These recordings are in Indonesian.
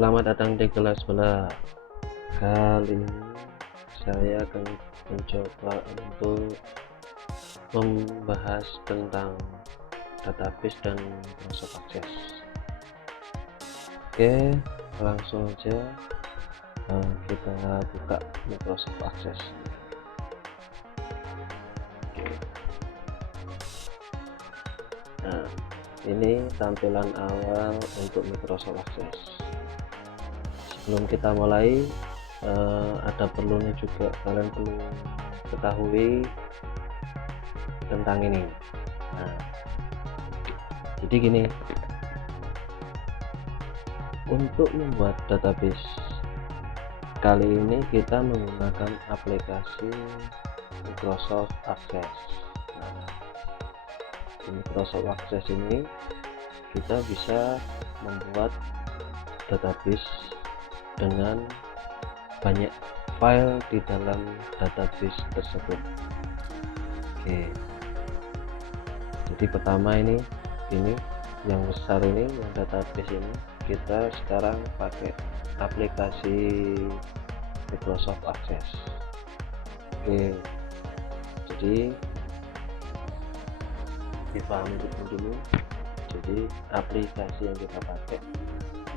Selamat datang di kelas bola. Kali ini saya akan mencoba untuk membahas tentang database dan Microsoft Access. Oke, langsung aja kita buka Microsoft Access. Nah, ini tampilan awal untuk Microsoft Access. Sebelum kita mulai, ada perlunya juga, kalian perlu ketahui tentang ini. Nah, jadi gini, untuk membuat database kali ini kita menggunakan aplikasi Microsoft Access. Nah, di Microsoft Access ini kita bisa membuat database dengan banyak file di dalam database tersebut. Oke, jadi pertama ini yang besar ini, yang database ini kita sekarang pakai aplikasi Microsoft Access. Oke, jadi dipahami dulu. Jadi aplikasi yang kita pakai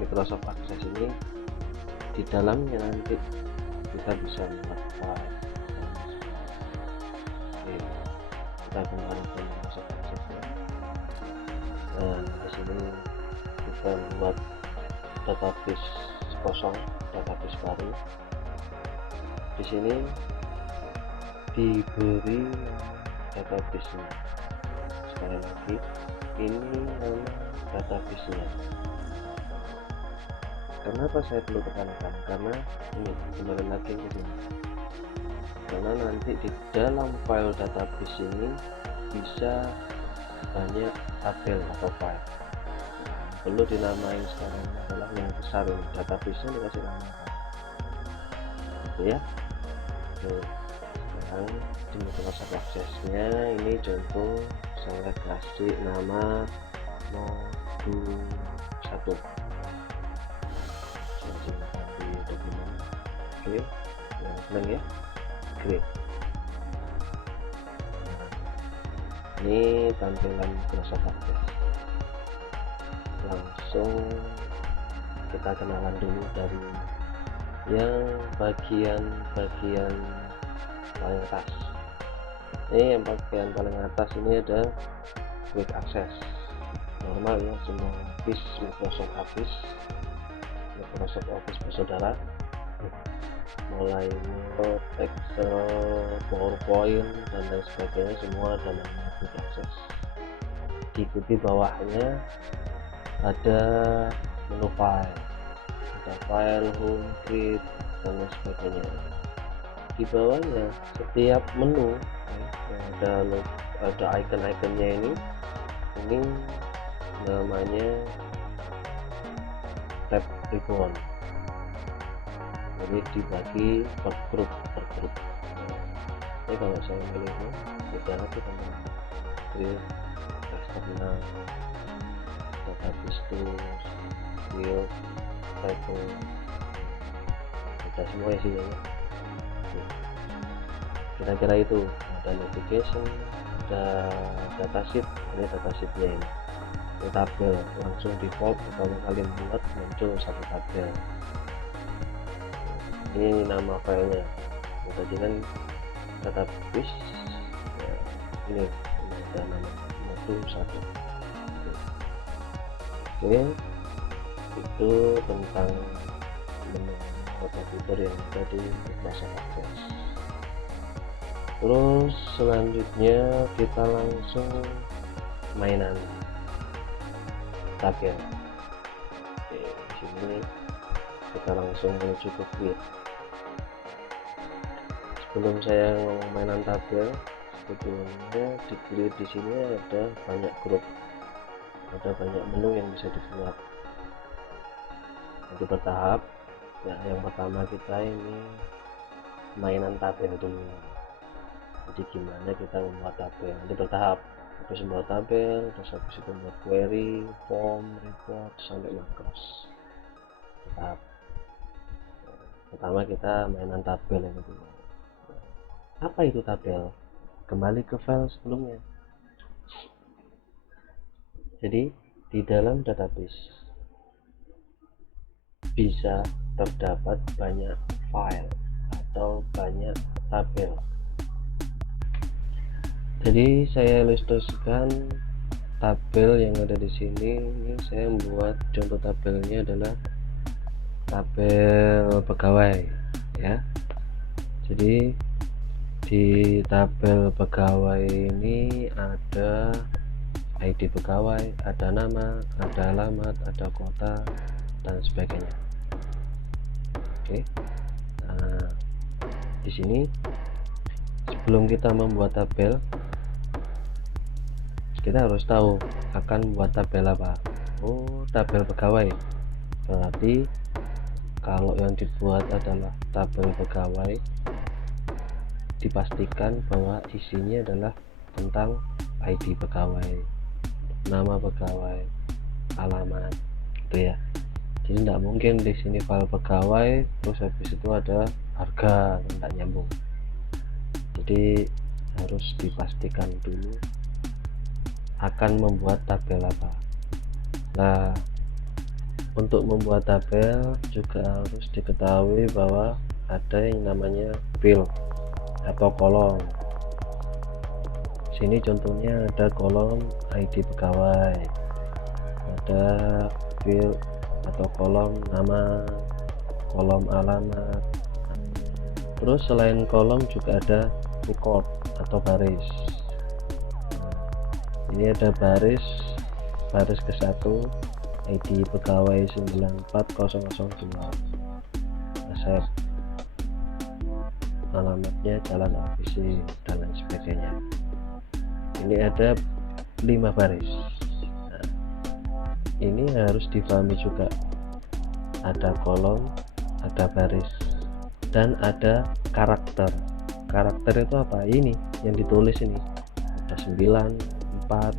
Microsoft Access ini, di dalamnya nanti kita bisa membuat file. Oke, kita kembali ke Microsoft Access ya. Nah, di sini kita membuat database kosong, database baru. Di sini diberi database-nya. Sekali lagi, ini nama database-nya. Kenapa saya perlu tekankan? Karena ini kembali lagi ke sini. Karena nanti di dalam file database ini bisa banyak tabel atau file. Perlu dinamai sekarang adalah yang besar ini, database-nya dikasih nama apa? Gitu ya. Oke, sekarang di Microsoft Access-nya ini contoh saya kasih nama modul 1. Di dokumen. Oke, yang senang ya. Oke, ini tampilan Microsoft Access. Langsung kita kenalan dulu dari yang bagian paling atas. Ini yang bagian paling atas ini ada Quick Access. Normal ya, semua Office Microsoft Office bersaudara, mulai Word, Excel, PowerPoint dan lain sebagainya, semua ada namanya Quick Access. Diikuti bawahnya ada menu file, ada file, home, create dan lain sebagainya. Di bawahnya setiap menu ada icon-iconnya ini namanya tab ribbon. Jadi dibagi per grup. Ini kalau saya milihnya misalnya itu tentang create, eksternal, database tools, field, table, ada semua isinya. Kira-kira itu ada navigation, ada datasheet. Ini datasheetnya ini tabel, langsung default kalau kalian buat muncul satu tabel. Ini nama filenya, tadi kan database ya, ini ada nama modul 1. Oke, itu tentang menu atau fitur yang ada di Microsoft Access. Terus selanjutnya kita langsung mainan tabel. Oke, di sini kita langsung menuju ke Create. Sebelum saya ngomong mainan tabel, sebetulnya di Create di sini ada banyak grup, ada banyak menu yang bisa dibuat. Jadi bertahap. Ya, yang pertama kita ini mainan tabel dulu. Jadi gimana kita membuat tabel? Nanti bertahap. Habis membuat tabel, terus habis itu membuat query, form, report, sampai macros. Mantap. Pertama kita mainan tabel yang kedua. Apa itu tabel? Kembali ke file sebelumnya. Jadi di dalam database bisa terdapat banyak file atau banyak tabel. Jadi saya ilustrasikan tabel yang ada di sini. Ini saya membuat contoh tabelnya adalah tabel pegawai ya. Jadi di tabel pegawai ini ada ID pegawai, ada nama, ada alamat, ada kota dan sebagainya. Oke. Nah, di sini sebelum kita membuat tabel, kita harus tahu akan membuat tabel apa. Oh, tabel pegawai. Berarti kalau yang dibuat adalah tabel pegawai, dipastikan bahwa isinya adalah tentang ID pegawai, nama pegawai, alamat, gitu ya. Jadi tidak mungkin di sini file pegawai terus habis itu ada harga, tidak nyambung. Jadi harus dipastikan dulu akan membuat tabel apa. Nah, untuk membuat tabel juga harus diketahui bahwa ada yang namanya field atau kolom. Sini contohnya ada kolom ID pegawai, ada field atau kolom nama, kolom alamat. Terus selain kolom juga ada record atau baris. Ini ada baris ke-1 ID pegawai 94002 Asep, alamatnya Jalan ABC dan lain sebagainya. Ini ada 5 baris. Nah, ini harus dipahami juga, ada kolom, ada baris, dan ada karakter. Karakter itu apa? Ini yang ditulis ini ada 9, 4,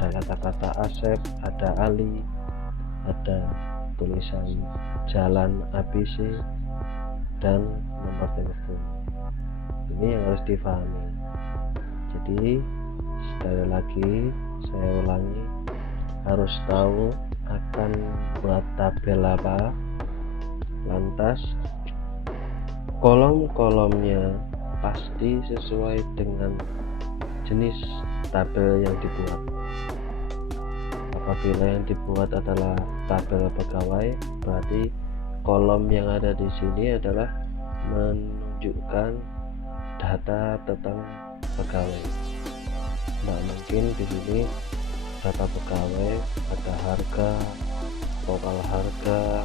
ada kata-kata Asep, ada Ali, ada tulisan Jalan ABC dan nomor telepon. Ini yang harus dipahami. Jadi sekali lagi saya ulangi, harus tahu akan buat tabel apa, lantas kolom-kolomnya pasti sesuai dengan jenis tabel yang dibuat. Apabila yang dibuat adalah tabel pegawai, berarti kolom yang ada di sini adalah menunjukkan data tentang pegawai. Nah, mungkin di sini data pegawai ada harga, total harga,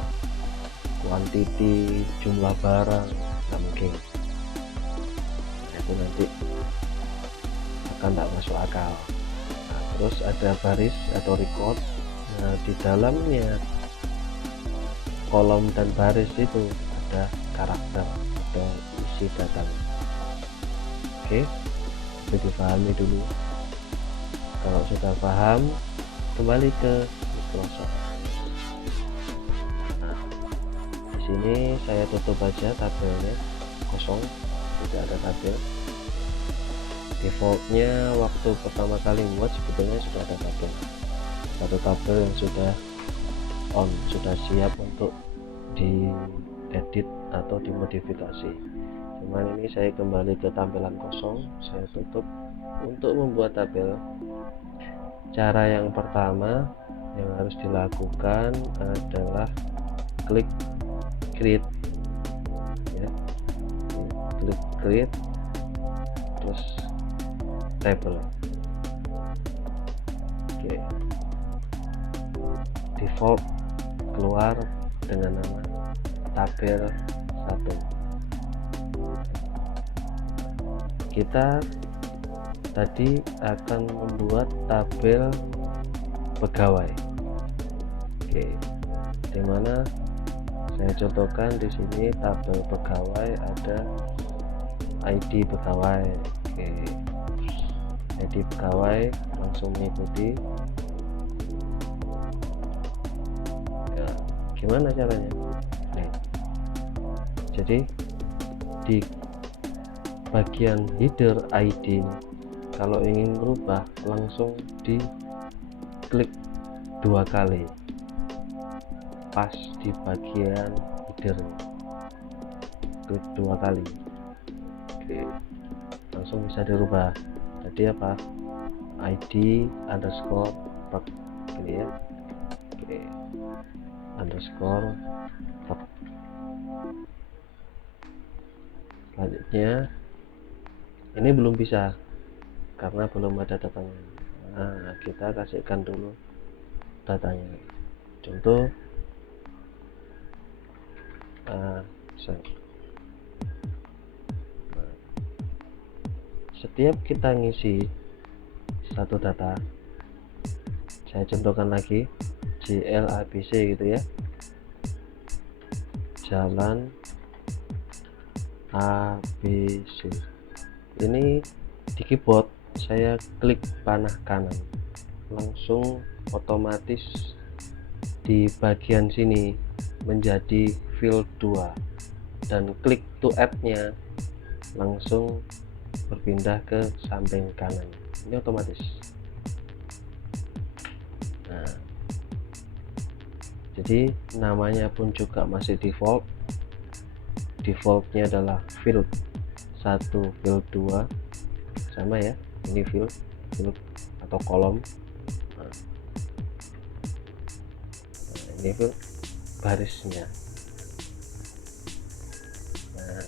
kuantiti, jumlah barang, nggak mungkin. Nah, itu nanti akan tidak masuk akal. Nah, terus ada baris atau record. Nah, di dalamnya kolom dan baris itu ada karakter, ada isi data. Oke, itu dipahami dulu. Kalau sudah paham, kembali ke Microsoft. Nah, di sini saya tutup aja tabelnya, kosong, tidak ada tabel. Defaultnya waktu pertama kali buat sebetulnya sudah ada tabel, satu tabel yang sudah on, sudah siap untuk diedit atau dimodifikasi. Cuman ini saya kembali ke tampilan kosong, saya tutup. Untuk membuat tabel, cara yang pertama yang harus dilakukan adalah klik create ya. Klik create terus table. Oke. Default keluar dengan nama tabel 1. Kita tadi akan membuat tabel pegawai. Oke, dimana saya contohkan di sini tabel pegawai ada ID pegawai. Oke, ID pegawai langsung mengikuti. Ya, gimana caranya? Jadi di bagian header ID ini, kalau ingin merubah langsung di klik 2 kali pas di bagian header, klik 2 kali. Oke, langsung bisa dirubah jadi apa, ID underscore tab ini ya. Oke, underscore tab. Selanjutnya ini belum bisa karena belum ada datanya. Nah, kita kasihkan dulu datanya. Contoh setiap kita ngisi satu data, saya contohkan lagi, JLABC gitu ya, jalan ABC. Ini di keyboard saya klik panah kanan, langsung otomatis di bagian sini menjadi field 2, dan klik to add nya langsung berpindah ke samping kanan. Ini otomatis. Nah, jadi namanya pun juga masih default. Defaultnya adalah field 1, field 2, sama ya, ini field atau kolom. Nah, ini field barisnya. Nah,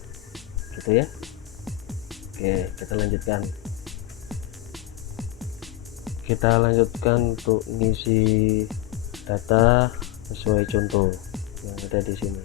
gitu ya. Oke, kita lanjutkan untuk ngisi data sesuai contoh yang ada di sini.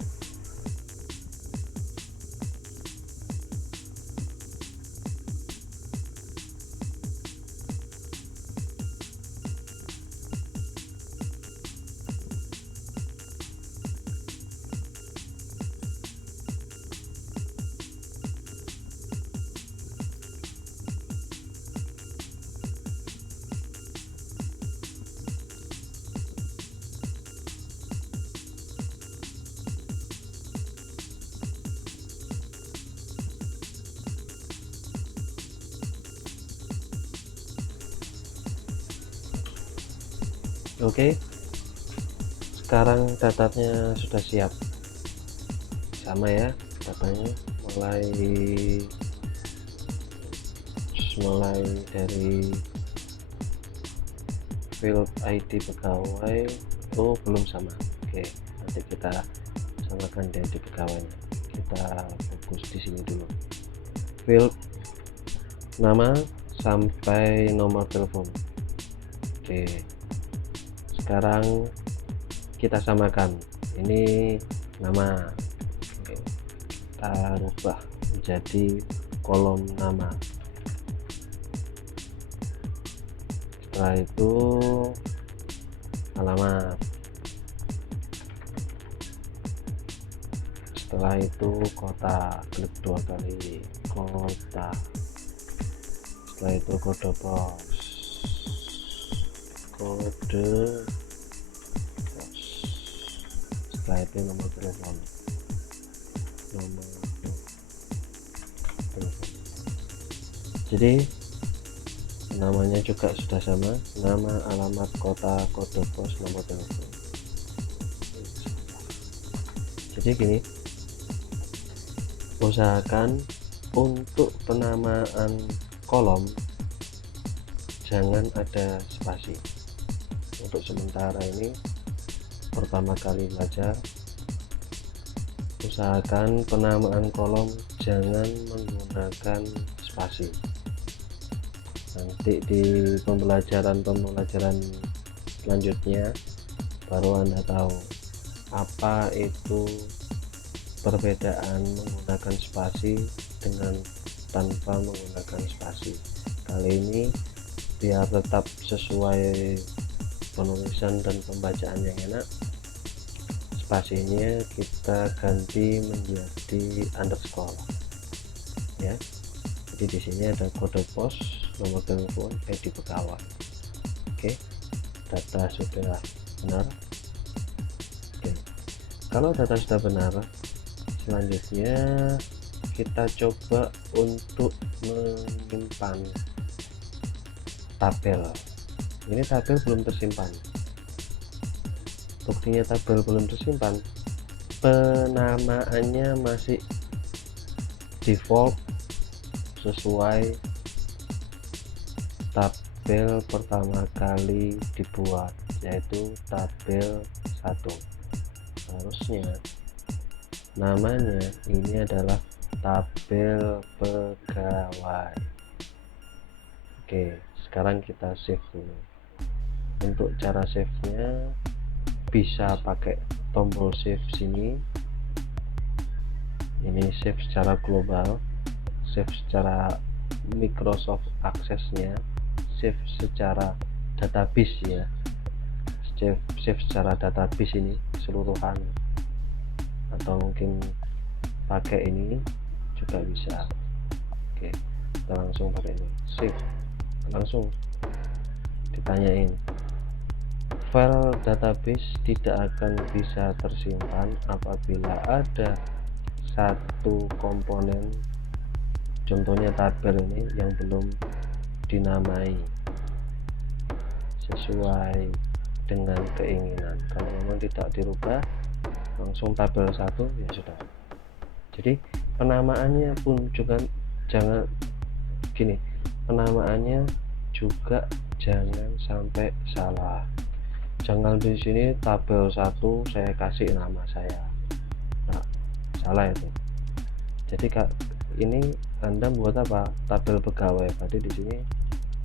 Oke, sekarang datanya sudah siap, sama ya, datanya mulai dari field ID pegawai itu belum sama. Oke, nanti kita samakan di ID pegawainya. Kita fokus di sini dulu, field nama sampai nomor telepon. Oke, sekarang kita samakan, ini nama, kita rubah menjadi kolom nama. Setelah itu alamat, setelah itu kota, klik 2 kali kota, setelah itu kode pos, setelah itu nomor telepon. Jadi namanya juga sudah sama, nama, alamat, kota, kode pos, nomor telepon. Jadi gini, usahakan untuk penamaan kolom jangan ada spasi. Untuk sementara ini pertama kali belajar, usahakan penamaan kolom jangan menggunakan spasi. Nanti di pembelajaran selanjutnya baru Anda tahu apa itu perbedaan menggunakan spasi dengan tanpa menggunakan spasi. Kali ini biar tetap sesuai penulisan dan pembacaan yang enak, spasinya kita ganti menjadi underscore ya. Jadi di sini ada kode pos, nomor telepon, ID pegawai. Oke, data sudah benar. Oke, kalau data sudah benar, Selanjutnya kita coba untuk menyimpan tabel. Ini tabel belum tersimpan. Buktinya tabel belum tersimpan, penamaannya masih default sesuai tabel pertama kali dibuat, yaitu tabel 1. Harusnya namanya ini adalah tabel pegawai. Oke, sekarang kita save dulu. Untuk cara save nya bisa pakai tombol save sini. Ini save secara global, save secara Microsoft Access-nya, save secara database ya, save secara database ini keseluruhan, atau mungkin pakai ini juga bisa. Oke, kita langsung pakai ini, save, langsung ditanyain file database tidak akan bisa tersimpan apabila ada satu komponen, contohnya tabel ini, yang belum dinamai sesuai dengan keinginan. Kalau memang tidak dirubah, langsung tabel 1 ya sudah. Jadi penamaannya pun juga jangan gini, penamaannya juga jangan sampai salah. Jangan di sini tabel 1 saya kasih nama saya, nah salah itu. Jadi ini Anda buat apa, tabel pegawai, berarti di sini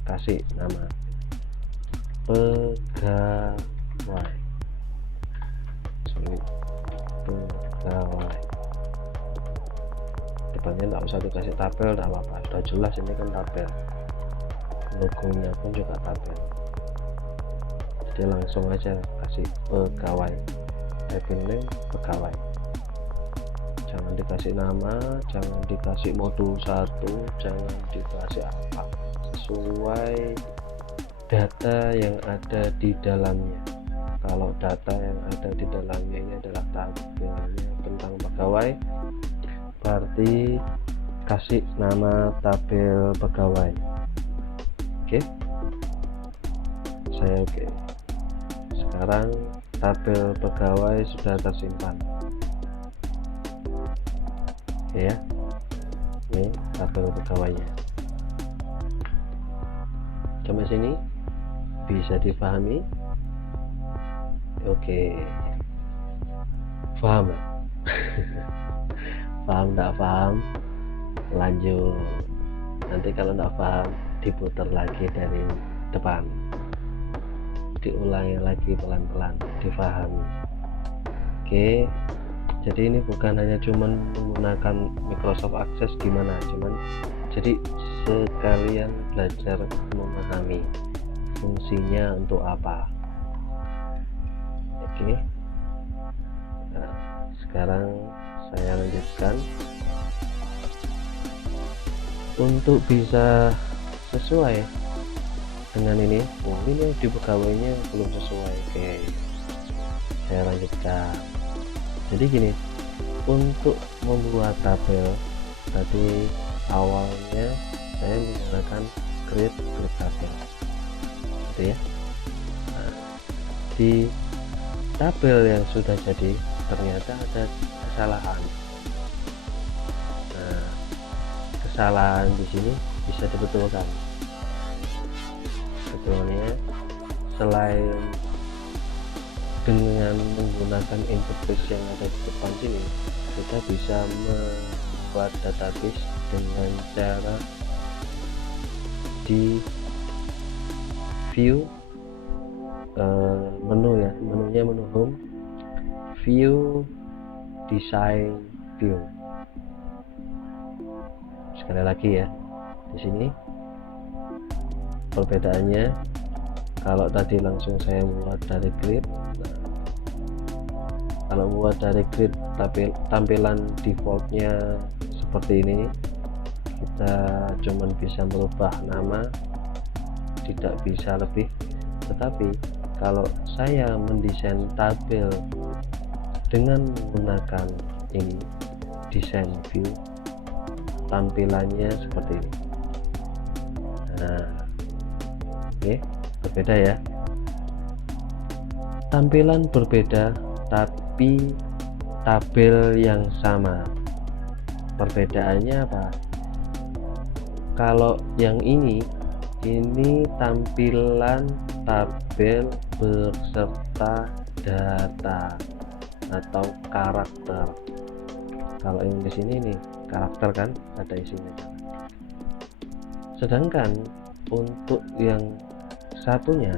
kasih nama pegawai, pegawai, depannya nggak usah dikasih tabel, nggak apa-apa, sudah jelas ini kan tabel, logonya pun juga tabel. Jadi langsung aja kasih pegawai, typing name pegawai, jangan dikasih nama, jangan dikasih modul 1, jangan dikasih apa, sesuai data yang ada di dalamnya. Kalau data yang ada di dalamnya ini adalah tabelnya tentang pegawai, berarti kasih nama tabel pegawai. Oke, saya oke. Sekarang tabel pegawai sudah tersimpan. Oke ya, ini tabel pegawainya. Sampai sini bisa dipahami? Oke, paham? Paham enggak paham? Lanjut. Nanti kalau enggak paham diputar lagi dari depan, diulangi lagi pelan-pelan, difahami. Oke, jadi ini bukan hanya cuman menggunakan Microsoft Access gimana, cuman jadi sekalian belajar memahami fungsinya untuk apa. Oke, nah, sekarang saya lanjutkan. Untuk bisa sesuai dengan ini, ini di pegawainya belum sesuai. Oke, saya lanjutkan. Jadi gini, untuk membuat tabel tadi awalnya saya menggunakan create tabel, gitu ya. Nah, di tabel yang sudah jadi ternyata ada kesalahan. Nah, kesalahan di sini bisa dibetulkan. Betulnya selain dengan menggunakan interface yang ada di depan sini, kita bisa membuat database dengan cara di view menu ya, menunya menu home, view, design, view. Sekali lagi ya, di sini perbedaannya. Kalau tadi langsung saya buat dari grid, nah, kalau buat dari grid tapi tampilan defaultnya seperti ini, kita cuman bisa merubah nama, tidak bisa lebih. Tetapi kalau saya mendesain tabel dengan menggunakan ini, desain view tampilannya seperti ini. Nah, oke, berbeda ya, tampilan berbeda tapi tabel yang sama. Perbedaannya apa? Kalau yang ini tampilan tabel beserta data atau karakter. Kalau yang di sini nih karakter kan, ada isinya. Sedangkan untuk yang satunya,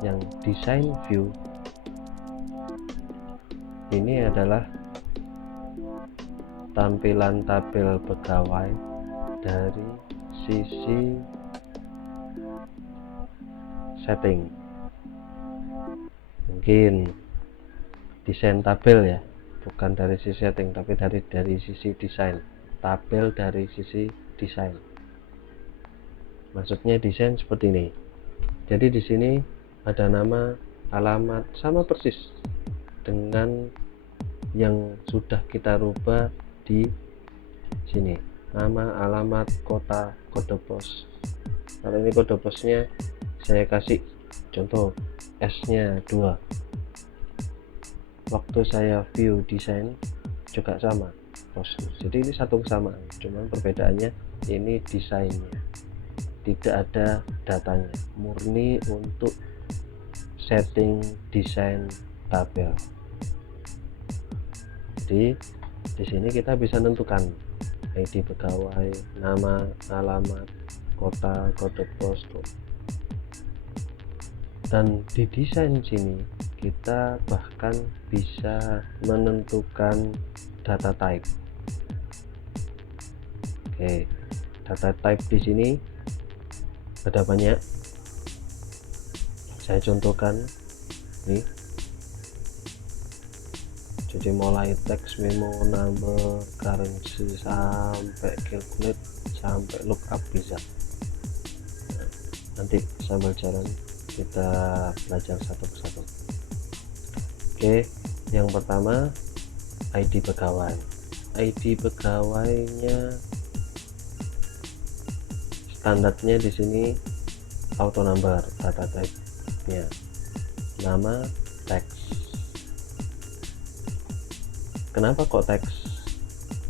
yang design view, ini adalah tampilan tabel pegawai dari sisi setting. Mungkin desain tabel ya, bukan dari sisi setting tapi dari sisi desain tabel, dari sisi desain. Maksudnya desain seperti ini. Jadi di sini ada nama, alamat, sama persis dengan yang sudah kita rubah di sini. Nama, alamat, kota, kode pos. Kalau ini kode posnya saya kasih contoh S-nya 2. Waktu saya view desain juga sama pos. Jadi ini satu kesamaan, cuman perbedaannya ini desainnya, tidak ada datanya, murni untuk setting desain tabel. Jadi di sini kita bisa menentukan ID pegawai, nama, alamat, kota, kode pos. Dan di desain sini kita bahkan bisa menentukan data type. Oke, data type di sini ada banyak. Saya contohkan nih. Jadi mulai teks, memo, number, currency, sampai calculate, sampai lookup bisa. Nah, nanti sambil jalan kita belajar satu persatu. Oke, yang pertama ID pegawai. ID pegawainya standarnya di sini auto number, data type-nya nama, teks. Kenapa kok teks?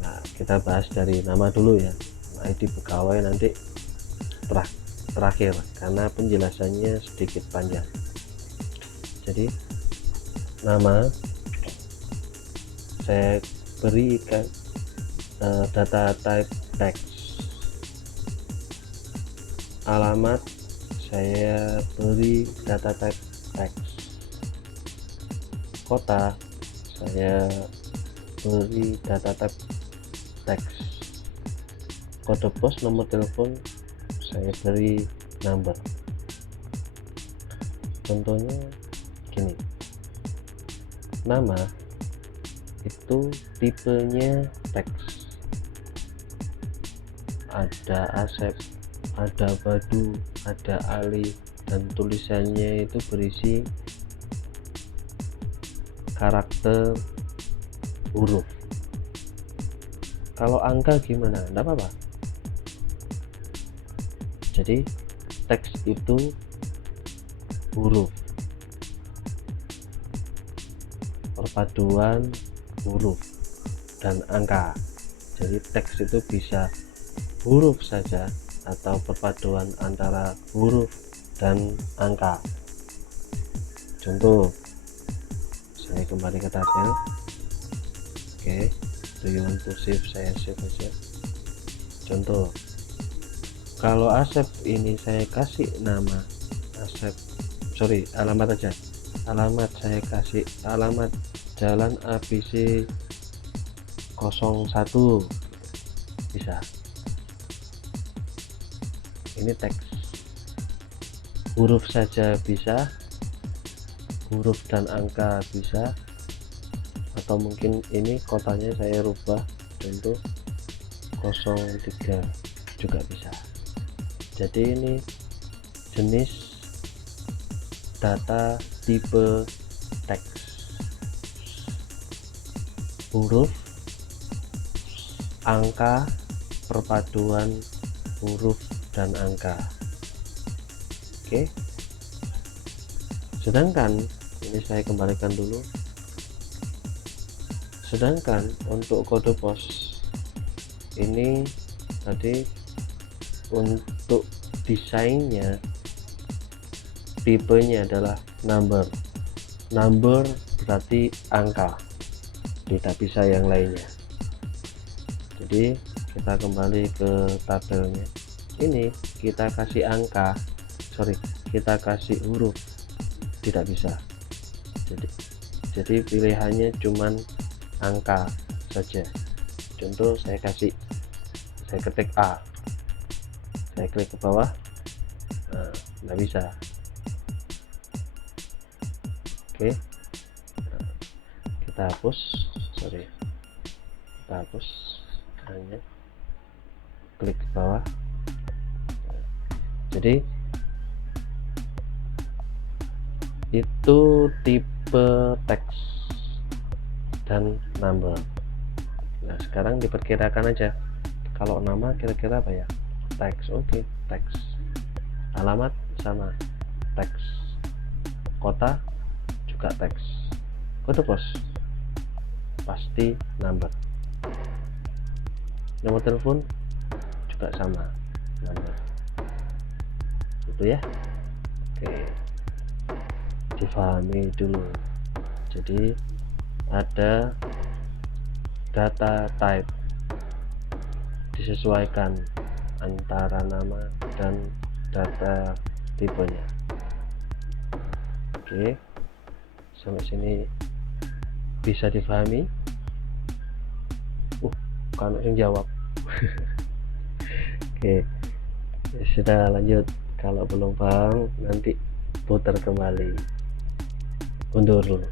Nah, kita bahas dari nama dulu ya. ID pegawai nanti terakhir karena penjelasannya sedikit panjang. Jadi nama saya berikan data type teks. Alamat saya beri data type teks. Kota saya beri data type teks. Kode pos, nomor telepon saya beri number. Contohnya gini, nama itu tipenya teks, ada Asep, ada Badu, ada Ali, dan tulisannya itu berisi karakter huruf. Kalau angka gimana? Enggak apa-apa. Jadi teks itu huruf, perpaduan huruf dan angka. Jadi teks itu bisa huruf saja atau perpaduan antara huruf dan angka. Contoh, saya kembali ke tabel. Oke, do you want to save? Saya save aja. Contoh, kalau Asep ini saya kasih nama Asep, alamat aja. Alamat saya kasih alamat Jalan ABC 01, bisa. Ini teks, huruf saja bisa, huruf dan angka bisa, atau mungkin ini kotanya saya rubah contoh 03 juga bisa. Jadi ini jenis data tipe teks, huruf, angka perpaduan huruf dan angka. Oke, sedangkan ini saya kembalikan dulu. Sedangkan untuk kode pos ini tadi untuk desainnya, tipenya adalah number berarti angka, tidak bisa yang lainnya. Jadi kita kembali ke tabelnya, ini kita kasih angka, kita kasih huruf, tidak bisa. Jadi pilihannya cuman angka saja. Contoh saya ketik A, saya klik ke bawah, nah, nggak bisa. Oke, kita hapus, kita hapus, hanya klik ke bawah. Jadi itu tipe teks dan number. Nah sekarang diperkirakan aja, kalau nama kira-kira apa ya, teks. Oke, teks. Alamat sama, teks. Kota juga teks. Kode pos pasti number. Nomor telepon juga sama, number. Itu ya. Oke, difahami dulu. Jadi ada data type, disesuaikan antara nama dan data tipenya. Oke, sampai sini bisa difahami? Kan yang jawab. Oke, sudah lanjut. Kalau belum paham nanti putar kembali, undur dulu.